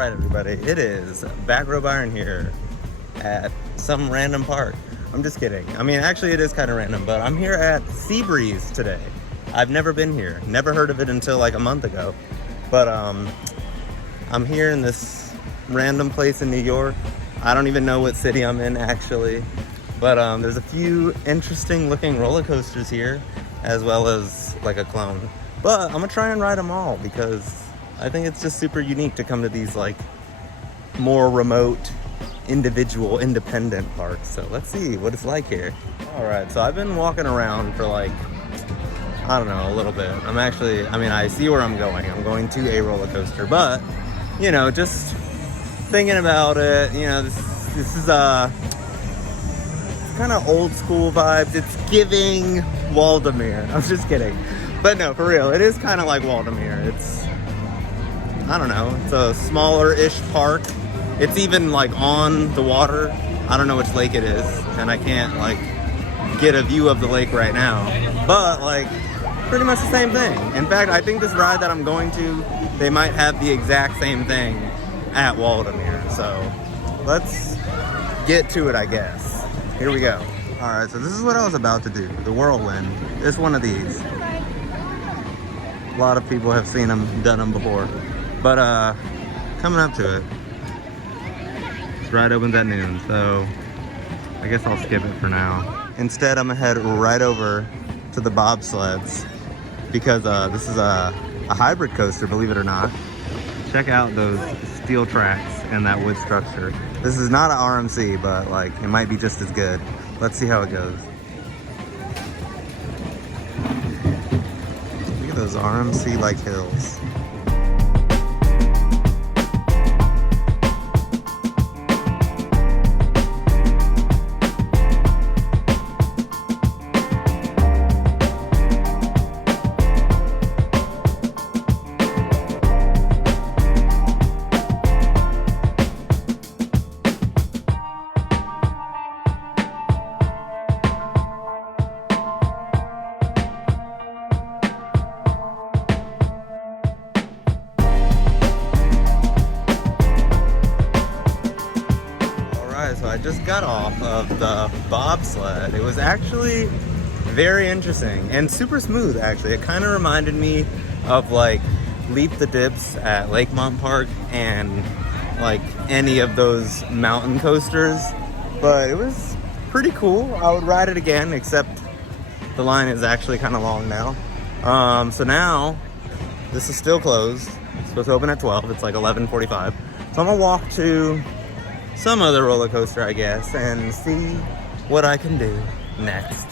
right, everybody, it is Back Row Byron here at some random park. I'm just kidding. I mean, actually it is kind of random, but I'm here at Seabreeze today. I've never been here, never heard of it until like a month ago. But I'm here in this random place in New York. I don't even know what city I'm in actually, but there's a few interesting looking roller coasters here, as well as like a clone. But I'm gonna try and ride them all because I think it's just super unique to come to these like more remote, individual, independent parks. So let's see what it's like here. All right, so I've been walking around for like, I don't know, a little bit. I see where I'm going. I'm going to a roller coaster, but you know, just thinking about it, you know, this is kind of old school vibes. It's giving Waldemere. I'm just kidding. But no, for real, it is kind of like Waldemere. It's, I don't know, it's a smaller-ish park. It's even like on the water. I don't know which lake it is, and I can't like get a view of the lake right now. But like, pretty much the same thing. In fact, I think this ride that I'm going to, they might have the exact same thing at Waldemere. So let's get to it, I guess. Here we go. All right, so this is what I was about to do. The Whirlwind. It's one of these. A lot of people have seen them, done them before. But coming up to it, this ride opens at noon, so I guess I'll skip it for now. Instead, I'm gonna head right over to the Bobsleds because this is a hybrid coaster, believe it or not. Check out those steel tracks and that wood structure. This is not an RMC, but like it might be just as good. Let's see how it goes. Look at those RMC-like hills. So I just got off of the Bobsled. It was actually very interesting and super smooth actually. It kind of reminded me of like Leap the Dips at Lakemont Park and like any of those mountain coasters. But it was pretty cool. I would ride it again, except the line is actually kind of long now. So now this is still closed. It's supposed to open at 12. It's like 11:45. So I'm gonna walk to some other roller coaster, I guess, and see what I can do next.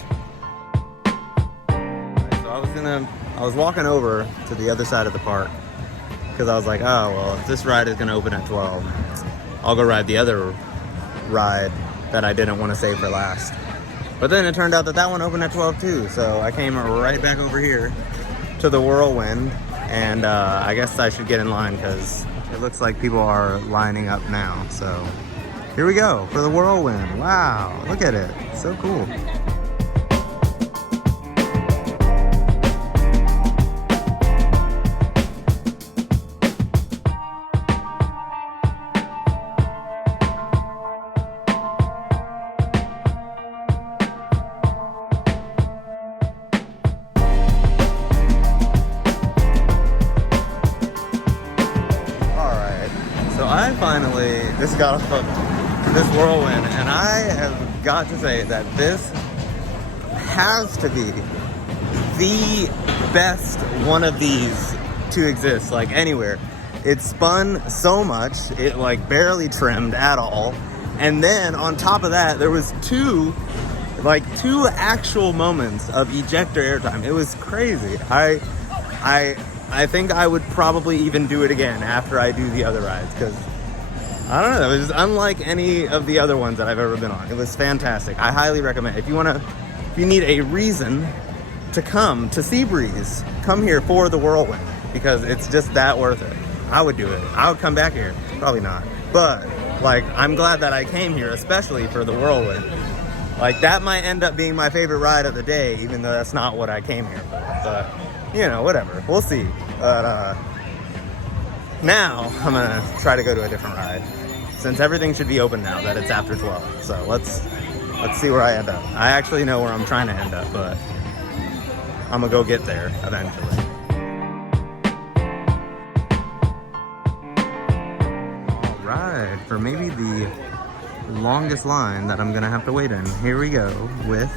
Right, so I was walking over to the other side of the park because I was like, oh, well, if this ride is gonna open at 12, I'll go ride the other ride that I didn't want to save for last. But then it turned out that that one opened at 12 too, so I came right back over here to the Whirlwind, and I guess I should get in line because it looks like people are lining up now, so here we go for the Whirlwind. Wow, look at it. So cool. All right, so I finally just got off of this Whirlwind, and I have got to say that this has to be the best one of these to exist, like anywhere. It spun so much, it like barely trimmed at all, and then on top of that there was two actual moments of ejector airtime. It was crazy. I think I would probably even do it again after I do the other rides because I don't know, it was unlike any of the other ones that I've ever been on. It was fantastic. I highly recommend it. If you need a reason to come to Seabreeze, come here for the Whirlwind because it's just that worth it. I would do it. I would come back here. Probably not. But like, I'm glad that I came here, especially for the Whirlwind. Like, that might end up being my favorite ride of the day, even though that's not what I came here for. But, you know, whatever. We'll see. But, now I'm gonna try to go to a different ride, since everything should be open now that it's after 12. So let's see where I end up. I actually know where I'm trying to end up, but I'm gonna go get there eventually. All right, for maybe the longest line that I'm gonna have to wait in. Here we go with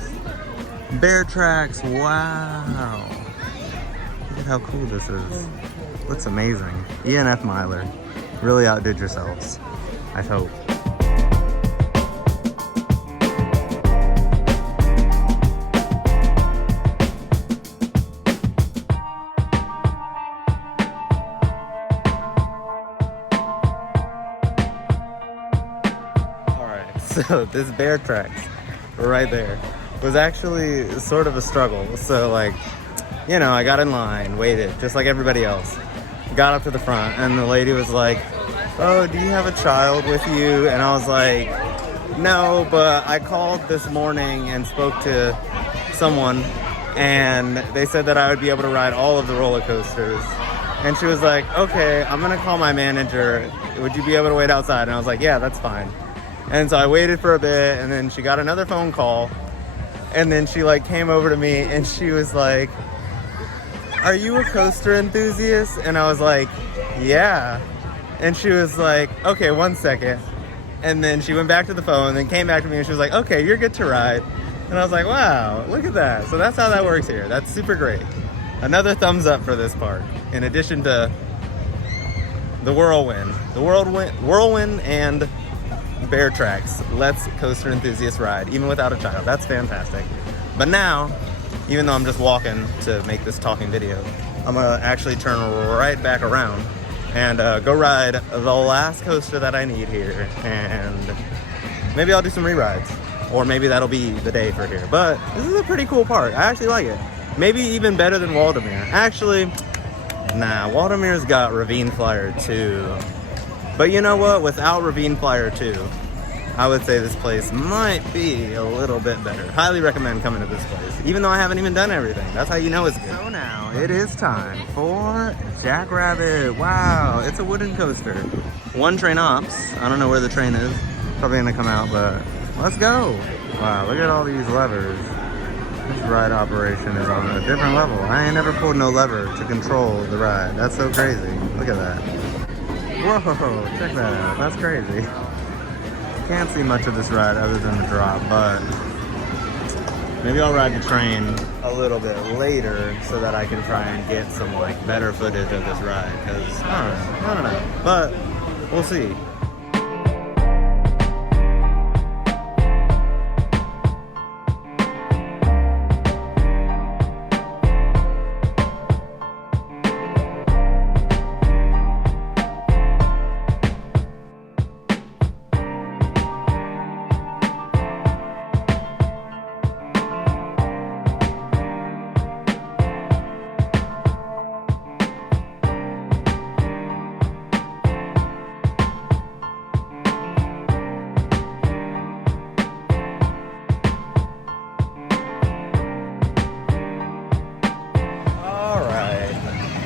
Bear Trax. Wow. Look at how cool this is. Looks amazing. E&F Miler. Really outdid yourselves, I hope. So this Bear Trax right there was actually sort of a struggle. So like, you know, I got in line, waited, just like everybody else. Got up to the front and the lady was like, oh, do you have a child with you? And I was like, no, but I called this morning and spoke to someone and they said that I would be able to ride all of the roller coasters. And she was like, okay, I'm gonna call my manager. Would you be able to wait outside? And I was like, yeah, that's fine. And so I waited for a bit, and then she got another phone call, and then she like came over to me and she was like, are you a coaster enthusiast? And I was like, yeah. And she was like, okay, 1 second. And then she went back to the phone and then came back to me and she was like, okay, you're good to ride. And I was like, wow, look at that. So that's how that works here. That's super great. Another thumbs up for this park, in addition to the Whirlwind. The Whirlwind and Bear Trax lets coaster enthusiasts ride, even without a child. That's fantastic. But now, even though I'm just walking to make this talking video, I'm gonna actually turn right back around and go ride the last coaster that I need here. And maybe I'll do some re-rides, or maybe that'll be the day for here. But this is a pretty cool park. I actually like it. Maybe even better than Waldameer. Actually, nah, Waldameer's got Ravine Flyer 2. But you know what? Without Ravine Flyer 2, I would say this place might be a little bit better. Highly recommend coming to this place, even though I haven't even done everything. That's how you know it's good. So now, it is time for Jackrabbit. Wow, it's a wooden coaster. One train ops. I don't know where the train is. Probably gonna come out, but let's go. Wow, look at all these levers. This ride operation is on a different level. I ain't never pulled no lever to control the ride. That's so crazy. Look at that. Whoa, check that out. That's crazy. Can't see much of this ride other than the drop, but maybe I'll ride the train a little bit later so that I can try and get some like better footage of this ride, because I don't know, but we'll see.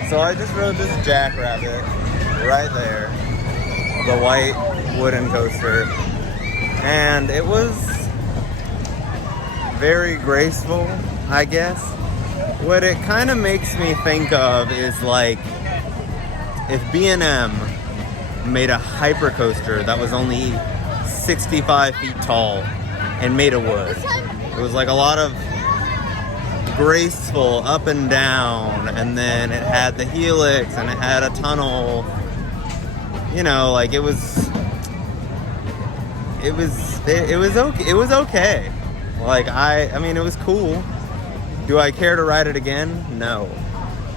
So I just rode this Jackrabbit right there, the white wooden coaster, and it was very graceful, I guess. What it kind of makes me think of is like if B&M made a hypercoaster that was only 65 feet tall and made of wood. It was like a lot of graceful up and down, and then it had the helix and it had a tunnel. You know, like it was okay. It was okay. Like I mean, it was cool. Do I care to ride it again? No.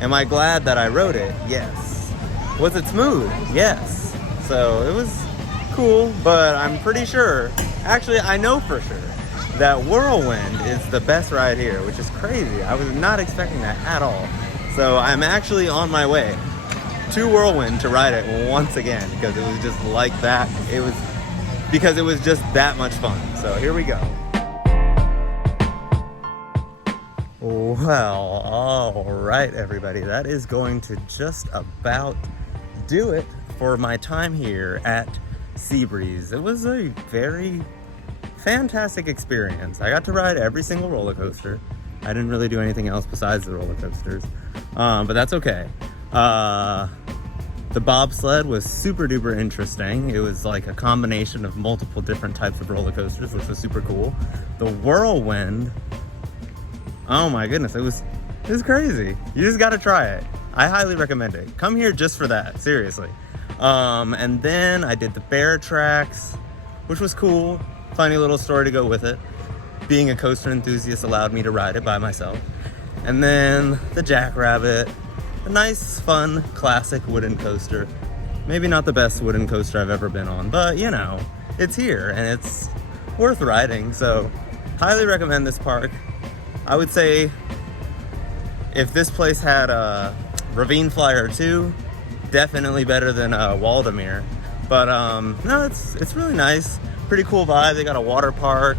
Am I glad that I rode it? Yes. Was it smooth? Yes. So it was cool, but I'm pretty sure, actually I know for sure, that Whirlwind is the best ride here, which is crazy. I was not expecting that at all. So I'm actually on my way to Whirlwind to ride it once again, because it was just like that. It was because it was just that much fun. So here we go. Well, all right, everybody. That is going to just about do it for my time here at Seabreeze. It was a very fantastic experience. I got to ride every single roller coaster. I didn't really do anything else besides the roller coasters, but that's okay. The bobsled was super duper interesting. It was like a combination of multiple different types of roller coasters, which was super cool. The whirlwind, oh my goodness, it was crazy. You just gotta try it. I highly recommend it. Come here just for that, seriously. And then I did the Bear Trax, which was cool. Funny little story to go with it. Being a coaster enthusiast allowed me to ride it by myself. And then the Jackrabbit, a nice, fun, classic wooden coaster. Maybe not the best wooden coaster I've ever been on, but you know, it's here and it's worth riding. So highly recommend this park. I would say if this place had a Ravine Flyer 2, definitely better than Waldameer. But no, it's really nice. Pretty cool vibe. They got a water park,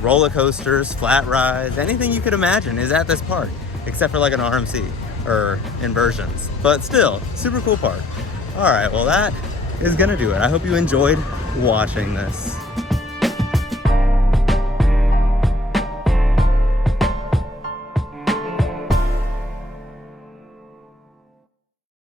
roller coasters, flat rides, anything you could imagine is at this park, except for like an RMC or inversions. But still, super cool park. All right, well that is gonna do it. I hope you enjoyed watching this.